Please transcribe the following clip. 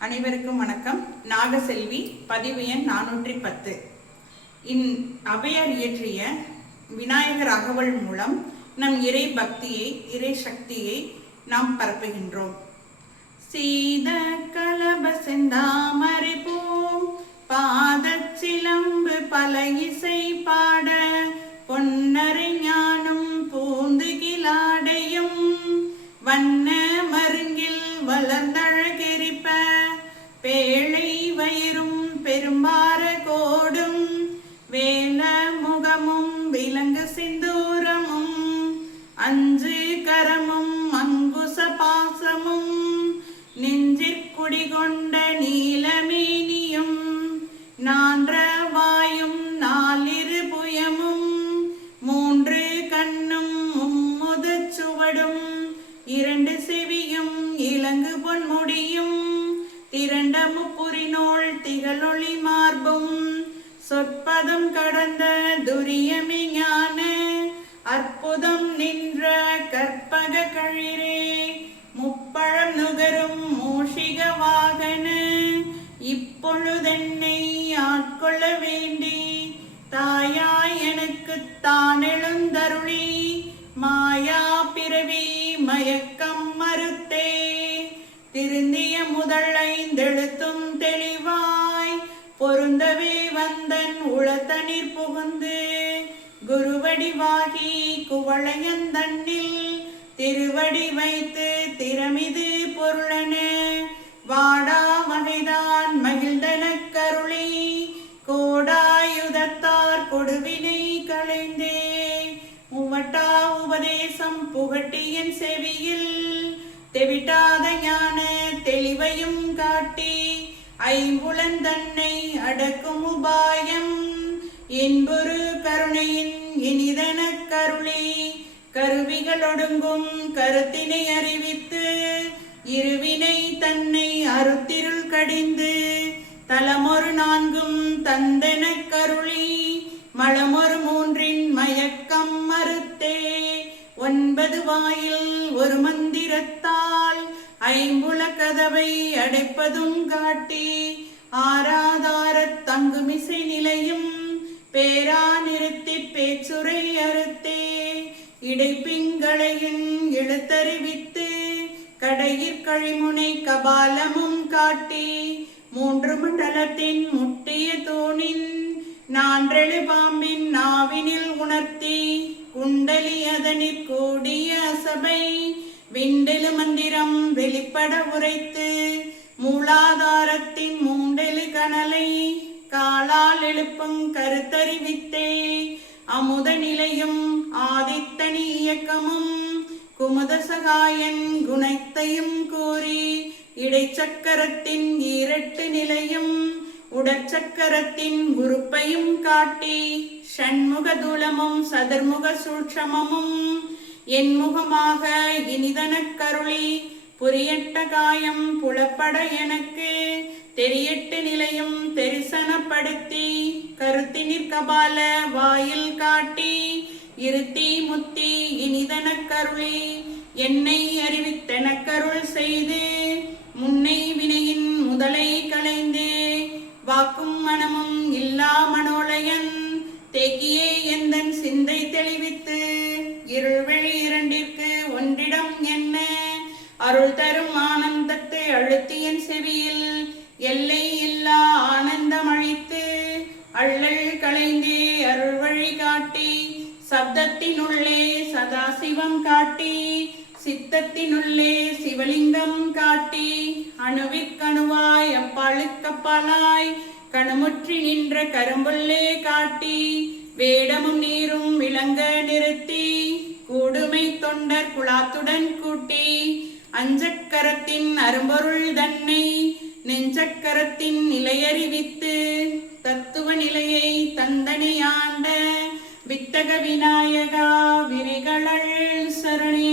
அனைவருக்கும் வணக்கம். நாகசெல்வி, பதிவு எண் 410. அவையார் இயற்றிய விநாயகர் அகவல் மூலம் நம் இறை பக்தியை, இறை சக்தியை நாம் பரப்புகின்றோம். சீத கலப செந்தாமரை பூம் பாதச்சிலம்பு பல இசை பாட பொன்னரை ஞானம் பூந்து கிளாடையும் வண்ண மருங்கில் வளர்ந்தழகெரிப்ப பேழை வயிறும் பெரும்பார கோடும் வேல முகமும் விலங்கு சிந்தூரமும் அஞ்சு கரமும் அங்குச பாசமும் நெஞ்சிற்குடிகொண்ட நீலமேனியும் நான்ற வாயும் நாலிரு புயமும் மூன்று கண்ணும் மும்முதச் சுவடும் இரண்டு செவியும் இலங்கு பொன்முடியும் திரண்ட முப்புரினோள் திகழொளி மார்பும் சொற்பதம் கடந்த துரியமே ஞான அற்புதம் நின்ற கற்பக கழிரே முப்பழம் நுகரும் மூஷிக வாகன இப்பொழுதென்னை ஆட்கொள்ள வேண்டி தாயாய் எனக்கு தான் எழுந்தருளி மாயா பிறவி மயக்கம் மறுத்தே திருந்திய முதல் ஐந்தெழுத்தும் தெளிவாய் பொருந்தவே வந்தன் உளத்தனிற் புகுந்து குருவடிவாகி குவளையந்தண்ணில் திருவடி வைத்து திறமிது பொருளன வாடா வகைதான் மகிழ்ந்தனக் கருளி கோடாயுதத்தார் கொடுவினை களைந்தே உவட்டா உபதேசம் புகட்டியன் செவியில் தெவிட்டாத ஞான தெளிவையும் காட்டி ஐம்புலன் தன்னை அடக்கும் உபாயம் என்பொரு கருணையின் இனிதனக் கருளி கருவிகள் ஒடுங்கும் கருத்தினை அறிவித்து இருவினை தன்னை அறுத்திருள் கடிந்து தலமொரு நான்கும் தந்தெனக் கருளி மலமொரு மூன்றின் மயக்கம் மறுத்தே ஒன்பது வாயில் ஒரு மந்திரத்தால் ஐம்புல கதவை அடைப்பதும் காட்டி ஆராதாரத் தங்குமிசை நிலையும் பேரா நிறுத்தி பேச்சுரை அறுத்தே இடைப்பிங்களையின் எழுத்தறிவித்து கடையிற் கழிமுனை கபாலமும் காட்டி மூன்று மண்டலத்தின் முட்டிய தூணின் நான்றெழு பாம்பின் நாவினில் உணர்த்தி குண்டலி அதனிற் கூடிய அசபை விண்டெழு மந்திரம் வெளிப்பட உரைத்து மூலாதாரத்தின் மூண்டெழு கனலை காலால் எழுப்பும் கருத்தறிவித்தே அமுத நிலையும் ஆதித்தனி இயக்கமும் குமுத சகாயன் குணத்தையும் கூறி இடைச்சக்கரத்தின் ஈரட்டு நிலையும் உடற்சக்கரத்தின் உறுப்பையும் காட்டி ஷண்முக தூலமும் சதுர்முக சூட்சமமும் என்முகமாக இனிதனக் கருளி புரியட்ட காயம் புலப்பட எனக்கு தெரியட்டு நிலையும் தெரிசனப்படுத்தி கருத்தினிற் கபால வாயில் காட்டி இருத்தி முத்தி இனிதனக் கருளி என்னை அறிவித்தெனக் கருள் செய்து முன்னை வினையின் முதலை களைந்து வாக்கும் மனமும் இல்லா மனோலயன் தேக்கியே எந்தன் சிந்தை தெளிவித்து இருள்வெளி இரண்டிற்கு ஒன்றிடம் என்ன அருள் தரும் ஆனந்தத்தை அழுத்தியன் செவியில் எல்லை இல்லா ஆனந்தம் அழித்து அள்ளல் களைந்தே அருள் வழி காட்டி சப்தத்தினுள்ளே சதாசிவம் காட்டி சித்தத்தினுள்ளே சிவலிங்கம் காட்டி அணுவிற்கணுவாய் அப்பாளுக்கப்பாலாய் கணுமுற்றி நின்ற கரும்புள்ளே காட்டி வேடமும் நீரும் விளங்க நிறுத்தி கூடுமை தொண்டர் குழாத்துடன் கூட்டி அஞ்சக்கரத்தின் அரும்பொருள் தன்னை நெஞ்சக்கரத்தின் நிலையறிவித்து தத்துவ நிலையை தந்தனை ஆண்ட வித்தக விநாயகா விரிகளள் சரணே.